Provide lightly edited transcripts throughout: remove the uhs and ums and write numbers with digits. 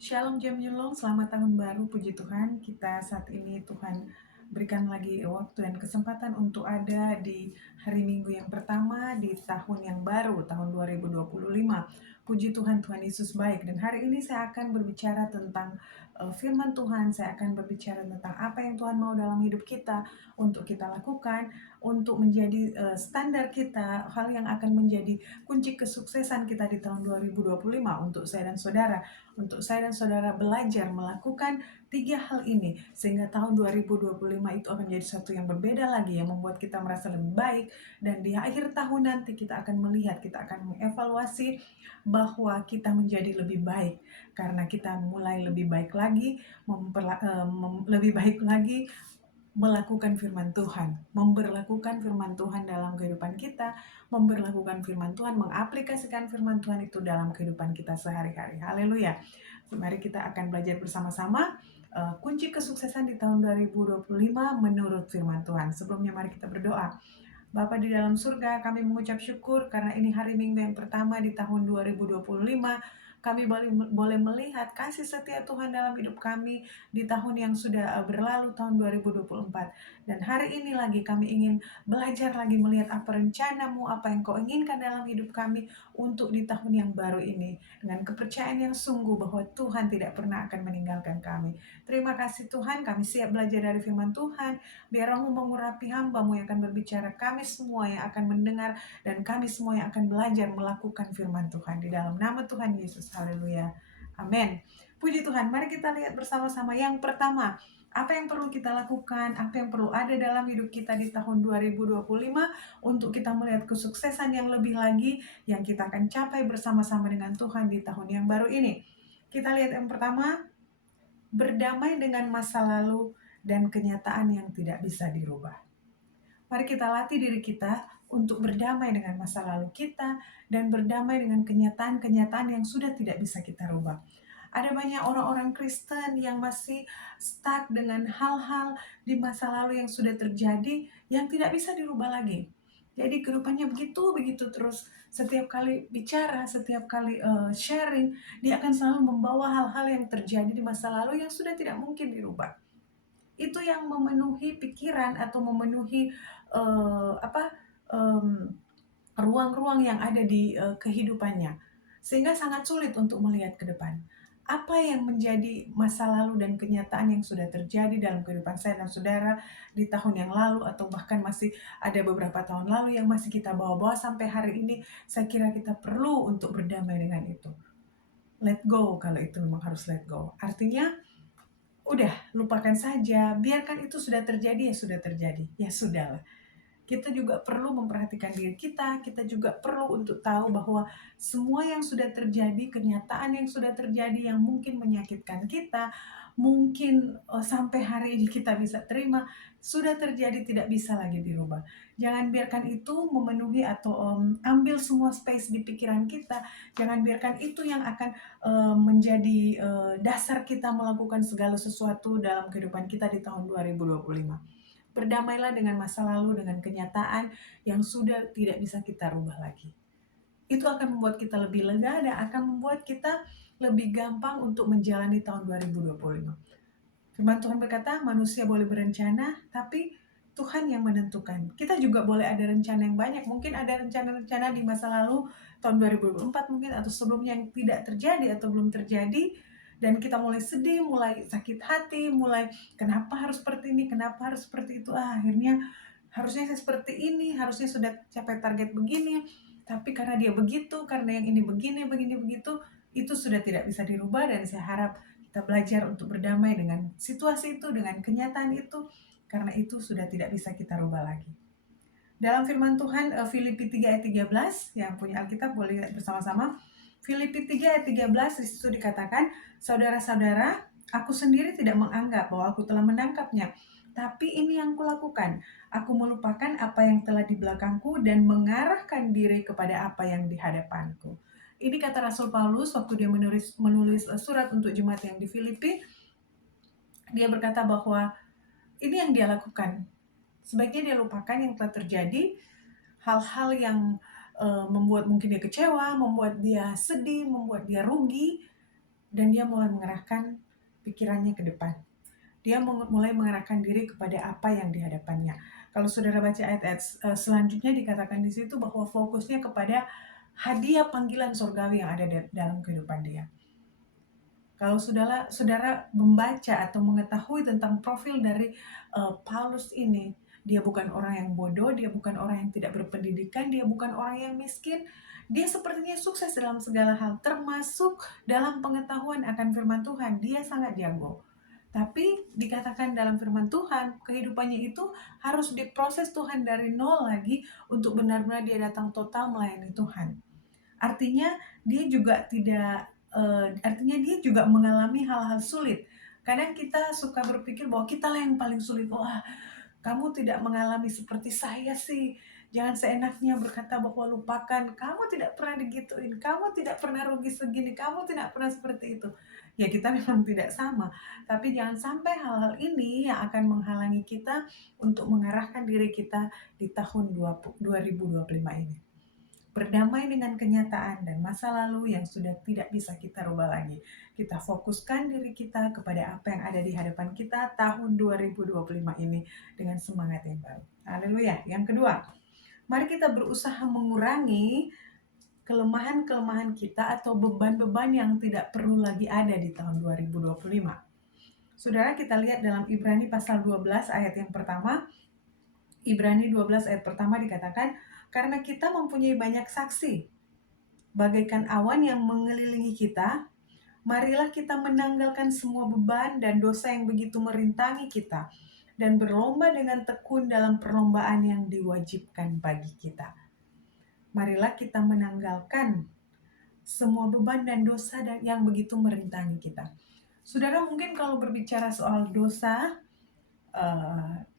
Shalom Jam Yulong, selamat tahun baru, puji Tuhan. Kita saat ini Tuhan berikan lagi waktu dan kesempatan untuk ada di hari Minggu yang pertama di tahun yang baru, tahun 2025. Puji Tuhan, Tuhan Yesus baik. Dan hari ini saya akan berbicara tentang firman Tuhan, saya akan berbicara tentang apa yang Tuhan mau dalam hidup kita, untuk kita lakukan, untuk menjadi standar kita, hal yang akan menjadi kunci kesuksesan kita di tahun 2025 untuk saya dan saudara. Untuk saya dan saudara belajar melakukan 3 hal ini sehingga tahun 2025 itu akan menjadi sesuatu yang berbeda lagi, yang membuat kita merasa lebih baik. Dan di akhir tahun nanti kita akan melihat, kita akan mengevaluasi bahwa kita menjadi lebih baik karena kita mulai lebih baik lagi, lebih baik lagi melakukan firman Tuhan, memberlakukan firman Tuhan dalam kehidupan kita, memberlakukan firman Tuhan, mengaplikasikan firman Tuhan itu dalam kehidupan kita sehari-hari. Haleluya. Mari kita akan belajar bersama-sama kunci kesuksesan di tahun 2025 menurut firman Tuhan. Sebelumnya mari kita berdoa. Bapa di dalam surga, kami mengucap syukur karena ini hari Minggu yang pertama di tahun 2025. Kami boleh melihat kasih setia Tuhan dalam hidup kami di tahun yang sudah berlalu, tahun 2024. Dan hari ini lagi kami ingin belajar lagi melihat apa rencanamu, apa yang kau inginkan dalam hidup kami untuk di tahun yang baru ini. Dengan kepercayaan yang sungguh bahwa Tuhan tidak pernah akan meninggalkan kami. Terima kasih Tuhan, kami siap belajar dari firman Tuhan. Biar Roh-Mu mengurapi hamba-Mu yang akan berbicara, kami semua yang akan mendengar, dan kami semua yang akan belajar melakukan firman Tuhan. Di dalam nama Tuhan Yesus, haleluya, amin. Puji Tuhan, mari kita lihat bersama-sama. Yang pertama, apa yang perlu kita lakukan, apa yang perlu ada dalam hidup kita di tahun 2025 untuk kita melihat kesuksesan yang lebih lagi yang kita akan capai bersama-sama dengan Tuhan di tahun yang baru ini. Kita lihat yang pertama, berdamai dengan masa lalu dan kenyataan yang tidak bisa dirubah. Mari kita latih diri kita untuk berdamai dengan masa lalu kita dan berdamai dengan kenyataan-kenyataan yang sudah tidak bisa kita rubah. Ada banyak orang-orang Kristen yang masih stuck dengan hal-hal di masa lalu yang sudah terjadi yang tidak bisa dirubah lagi. Jadi kehidupannya begitu terus. Setiap kali bicara, setiap kali sharing, dia akan selalu membawa hal-hal yang terjadi di masa lalu yang sudah tidak mungkin dirubah. Itu yang memenuhi pikiran atau memenuhi ruang-ruang yang ada di kehidupannya, sehingga sangat sulit untuk melihat ke depan. Apa yang menjadi masa lalu dan kenyataan yang sudah terjadi dalam kehidupan saya dan saudara di tahun yang lalu, atau bahkan masih ada beberapa tahun lalu yang masih kita bawa-bawa sampai hari ini, saya kira kita perlu untuk berdamai dengan itu. Let go, kalau itu memang harus let go. Artinya, udah, lupakan saja, biarkan itu sudah terjadi, ya sudah terjadi, ya sudahlah. Kita juga perlu memperhatikan diri kita juga perlu untuk tahu bahwa semua yang sudah terjadi, kenyataan yang sudah terjadi yang mungkin menyakitkan kita, mungkin sampai hari ini kita bisa terima, sudah terjadi, tidak bisa lagi dirubah. Jangan biarkan itu memenuhi atau ambil semua space di pikiran kita. Jangan biarkan itu yang akan menjadi dasar kita melakukan segala sesuatu dalam kehidupan kita di tahun 2025. Berdamailah dengan masa lalu, dengan kenyataan yang sudah tidak bisa kita rubah lagi. Itu akan membuat kita lebih lega dan akan membuat kita lebih gampang untuk menjalani tahun 2025. Firman Tuhan berkata, manusia boleh berencana, tapi Tuhan yang menentukan. Kita juga boleh ada rencana yang banyak. Mungkin ada rencana-rencana di masa lalu, tahun 2024 mungkin, atau sebelumnya yang tidak terjadi atau belum terjadi. Dan kita mulai sedih, mulai sakit hati, mulai kenapa harus seperti ini, kenapa harus seperti itu. Akhirnya harusnya saya seperti ini, harusnya sudah capai target begini. Tapi karena dia begitu, karena yang ini begini, begitu, itu sudah tidak bisa dirubah. Dan saya harap kita belajar untuk berdamai dengan situasi itu, dengan kenyataan itu, karena itu sudah tidak bisa kita rubah lagi. Dalam firman Tuhan, Filipi 3 ayat 13, yang punya Alkitab boleh lihat bersama-sama. Filipi 3 ayat 13, di situ dikatakan, saudara-saudara, aku sendiri tidak menganggap bahwa aku telah menangkapnya. Tapi ini yang kulakukan, aku melupakan apa yang telah di belakangku dan mengarahkan diri kepada apa yang di hadapanku. Ini kata Rasul Paulus waktu dia menulis surat untuk jemaat yang di Filipi. Dia berkata bahwa ini yang dia lakukan. Sebaiknya dia lupakan yang telah terjadi, hal-hal yang membuat mungkin dia kecewa, membuat dia sedih, membuat dia rugi. dan dia mulai mengerahkan pikirannya ke depan. Dia mulai mengerahkan diri kepada apa yang di hadapannya. Kalau saudara baca ayat-ayat selanjutnya, dikatakan di situ bahwa fokusnya kepada hadiah panggilan surgawi yang ada dalam kehidupan dia. Kalau saudara membaca atau mengetahui tentang profil dari Paulus ini, dia bukan orang yang bodoh, dia bukan orang yang tidak berpendidikan, dia bukan orang yang miskin. Dia sepertinya sukses dalam segala hal, termasuk dalam pengetahuan akan firman Tuhan. Dia sangat jago. Tapi dikatakan dalam firman Tuhan, kehidupannya itu harus diproses Tuhan dari nol lagi untuk benar-benar dia datang total melayani Tuhan. Artinya dia juga artinya dia juga mengalami hal-hal sulit. Kadang kita suka berpikir bahwa kita lah yang paling sulit. Wah, kamu tidak mengalami seperti saya sih. Jangan seenaknya berkata bahwa lupakan. Kamu tidak pernah digituin. Kamu tidak pernah rugi segini. Kamu tidak pernah seperti itu. Ya, kita memang tidak sama. Tapi jangan sampai hal-hal ini yang akan menghalangi kita untuk mengarahkan diri kita di tahun 2025 ini. Berdamai dengan kenyataan dan masa lalu yang sudah tidak bisa kita rubah lagi. Kita fokuskan diri kita kepada apa yang ada di hadapan kita tahun 2025 ini dengan semangat yang baru. Haleluya. Yang kedua, mari kita berusaha mengurangi kelemahan-kelemahan kita atau beban-beban yang tidak perlu lagi ada di tahun 2025. Saudara, kita lihat dalam Ibrani pasal 12 ayat yang pertama. Ibrani 12 ayat pertama dikatakan, karena kita mempunyai banyak saksi, bagaikan awan yang mengelilingi kita, marilah kita menanggalkan semua beban dan dosa yang begitu merintangi kita, dan berlomba dengan tekun dalam perlombaan yang diwajibkan bagi kita. Marilah kita menanggalkan semua beban dan dosa yang begitu merintangi kita. Saudara, mungkin kalau berbicara soal dosa,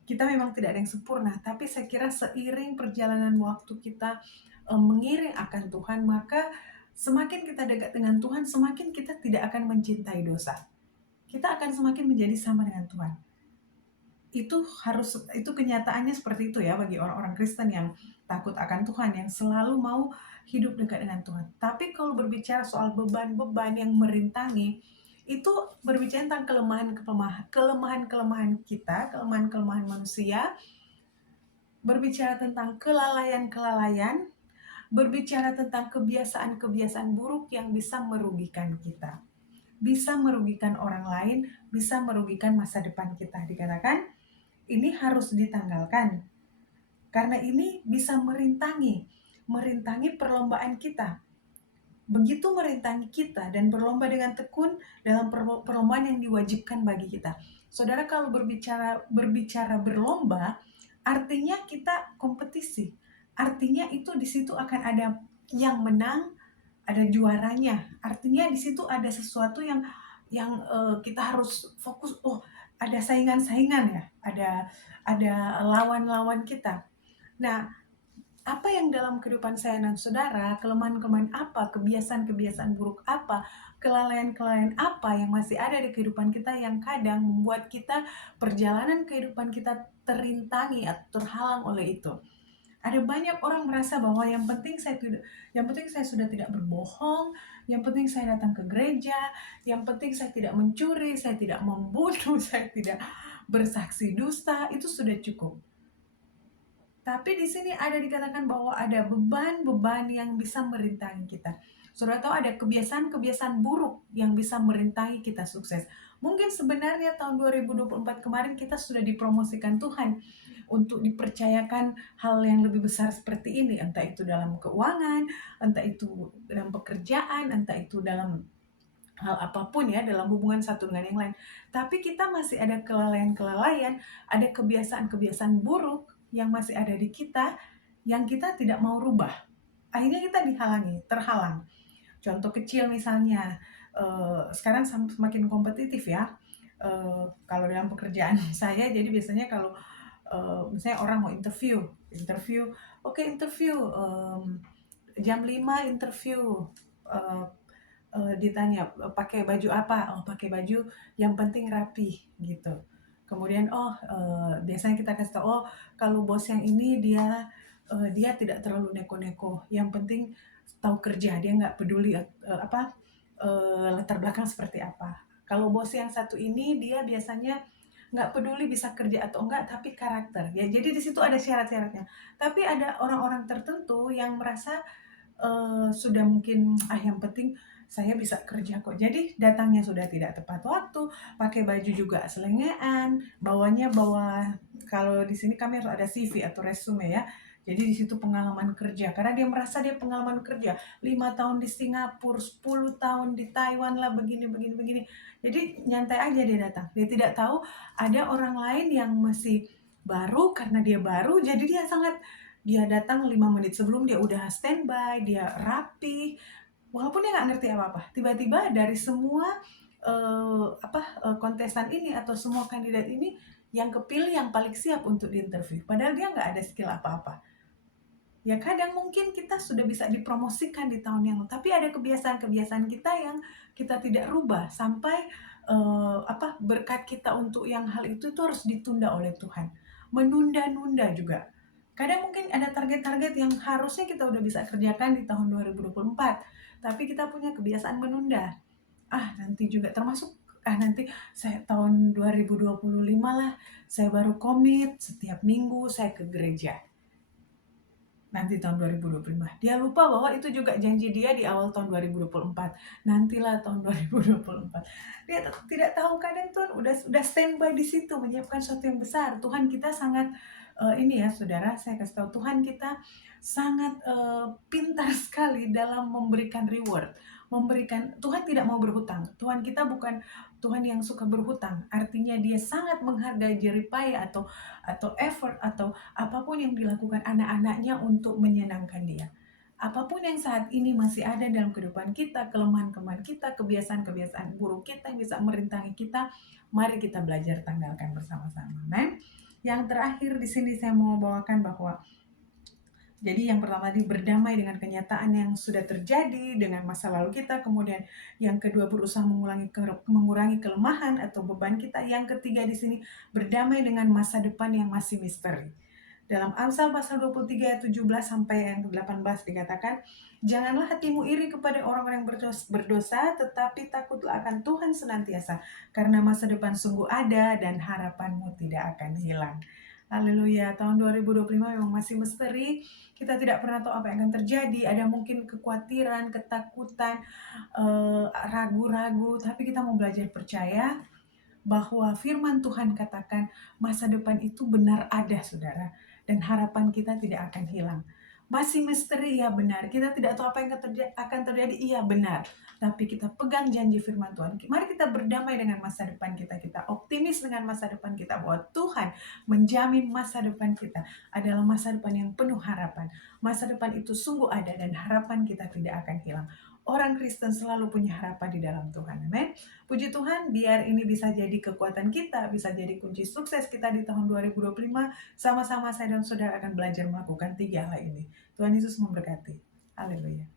kita memang tidak ada yang sempurna, tapi saya kira seiring perjalanan waktu kita mengiring akan Tuhan, maka semakin kita dekat dengan Tuhan, semakin kita tidak akan mencintai dosa. Kita akan semakin menjadi sama dengan Tuhan. Itu kenyataannya seperti itu ya bagi orang-orang Kristen yang takut akan Tuhan, yang selalu mau hidup dekat dengan Tuhan. Tapi kalau berbicara soal beban-beban yang merintangi, itu berbicara tentang kelemahan-kelemahan kita, kelemahan-kelemahan manusia, berbicara tentang kelalaian-kelalaian, berbicara tentang kebiasaan-kebiasaan buruk yang bisa merugikan kita, bisa merugikan orang lain, bisa merugikan masa depan kita. Dikatakan ini harus ditanggalkan karena ini bisa merintangi perlombaan kita. Begitu merintangi kita dan berlomba dengan tekun dalam perlombaan yang diwajibkan bagi kita. Saudara, kalau berbicara berlomba, artinya kita kompetisi. Artinya itu di situ akan ada yang menang, ada juaranya. Artinya di situ ada sesuatu yang kita harus fokus. Oh, ada saingan-saingan ya, ada lawan-lawan kita. Nah, apa yang dalam kehidupan saya dan saudara, kelemahan-kelemahan apa, kebiasaan-kebiasaan buruk apa, kelalaian-kelalaian apa yang masih ada di kehidupan kita yang kadang membuat kita, perjalanan kehidupan kita terintangi atau terhalang oleh itu. Ada banyak orang merasa bahwa yang penting saya sudah tidak berbohong, yang penting saya datang ke gereja, yang penting saya tidak mencuri, saya tidak membunuh, saya tidak bersaksi dusta, itu sudah cukup. Tapi di sini ada dikatakan bahwa ada beban-beban yang bisa merintangi kita. Saudara tahu ada kebiasaan-kebiasaan buruk yang bisa merintangi kita sukses. Mungkin sebenarnya tahun 2024 kemarin kita sudah dipromosikan Tuhan untuk dipercayakan hal yang lebih besar seperti ini. Entah itu dalam keuangan, entah itu dalam pekerjaan, entah itu dalam hal apapun ya, dalam hubungan satu dengan yang lain. Tapi kita masih ada kelalaian-kelalaian, ada kebiasaan-kebiasaan buruk yang masih ada di kita, yang kita tidak mau rubah. Akhirnya kita terhalang. Contoh kecil misalnya, sekarang semakin kompetitif ya. Kalau dalam pekerjaan saya, jadi biasanya kalau misalnya orang mau interview, oke, interview, jam 5 interview, ditanya pakai baju apa, oh pakai baju yang penting rapi gitu. Kemudian biasanya kita kasih tahu, oh kalau bos yang ini dia tidak terlalu neko-neko, yang penting tahu kerja, dia nggak peduli latar belakang seperti apa. Kalau bos yang satu ini dia biasanya nggak peduli bisa kerja atau enggak, tapi karakter ya. Jadi di situ ada syarat-syaratnya. Tapi ada orang-orang tertentu yang merasa sudah mungkin, yang penting saya bisa kerja kok. Jadi datangnya sudah tidak tepat waktu, pakai baju juga selengean, bawanya bawa, kalau di sini kami harus ada CV atau resume ya. Jadi di situ pengalaman kerja, karena dia merasa dia pengalaman kerja 5 tahun di Singapura, 10 tahun di Taiwan lah, begini begini begini. Jadi nyantai aja dia datang. Dia tidak tahu ada orang lain yang masih baru, karena dia baru jadi dia datang 5 menit sebelum, dia udah standby, dia rapi, walaupun dia nggak ngerti apa-apa. Tiba-tiba dari semua kontestan ini atau semua kandidat ini, yang kepilih yang paling siap untuk diinterview. Padahal dia nggak ada skill apa-apa. Ya kadang mungkin kita sudah bisa dipromosikan di tahun yang lalu, tapi ada kebiasaan-kebiasaan kita yang kita tidak rubah sampai berkat kita untuk yang hal itu tuh harus ditunda oleh Tuhan. Menunda-nunda juga. Kadang mungkin ada target-target yang harusnya kita udah bisa kerjakan di tahun 2024, tapi kita punya kebiasaan menunda. Nanti juga termasuk nanti saya tahun 2025 lah, saya baru komit setiap minggu saya ke gereja. Nanti tahun 2025. Dia lupa bahwa itu juga janji dia di awal tahun 2024. Nantilah tahun 2024. Dia tidak tahu kadang Tuhan udah standby di situ menyiapkan sesuatu yang besar. Tuhan kita sangat ini ya saudara, saya kasih tahu, Tuhan kita sangat pintar sekali dalam memberikan reward. Tuhan tidak mau berhutang. Tuhan kita bukan Tuhan yang suka berhutang. Artinya dia sangat menghargai jeripaya atau effort atau apapun yang dilakukan anak-anaknya untuk menyenangkan dia. Apapun yang saat ini masih ada dalam kehidupan kita, kelemahan-kelemahan kita, kebiasaan-kebiasaan buruk kita yang bisa merintangi kita, mari kita belajar tanggalkan bersama-sama. Amen. Yang terakhir di sini saya mau bawakan bahwa jadi yang pertama tadi berdamai dengan kenyataan yang sudah terjadi dengan masa lalu kita. Kemudian yang kedua berusaha mengurangi kelemahan atau beban kita. Yang ketiga di sini berdamai dengan masa depan yang masih misteri. Dalam Amsal pasal 23 ayat 17 sampai yang 18 dikatakan, janganlah hatimu iri kepada orang-orang yang berdosa, tetapi takutlah akan Tuhan senantiasa, karena masa depan sungguh ada dan harapanmu tidak akan hilang. Haleluya, tahun 2025 memang masih misteri, kita tidak pernah tahu apa yang akan terjadi, ada mungkin kekhawatiran, ketakutan, ragu-ragu, tapi kita mau belajar percaya bahwa firman Tuhan katakan masa depan itu benar ada, saudara, dan harapan kita tidak akan hilang. Masih misteri, ya benar, kita tidak tahu apa yang akan terjadi, iya benar, tapi kita pegang janji firman Tuhan. Mari kita berdamai dengan masa depan kita, kita optimis dengan masa depan kita, bahwa Tuhan menjamin masa depan kita adalah masa depan yang penuh harapan. Masa depan itu sungguh ada dan harapan kita tidak akan hilang. Orang Kristen selalu punya harapan di dalam Tuhan. Amin. Puji Tuhan, biar ini bisa jadi kekuatan kita, bisa jadi kunci sukses kita di tahun 2025. Sama-sama saya dan saudara akan belajar melakukan 3 hal ini. Tuhan Yesus memberkati. Haleluya.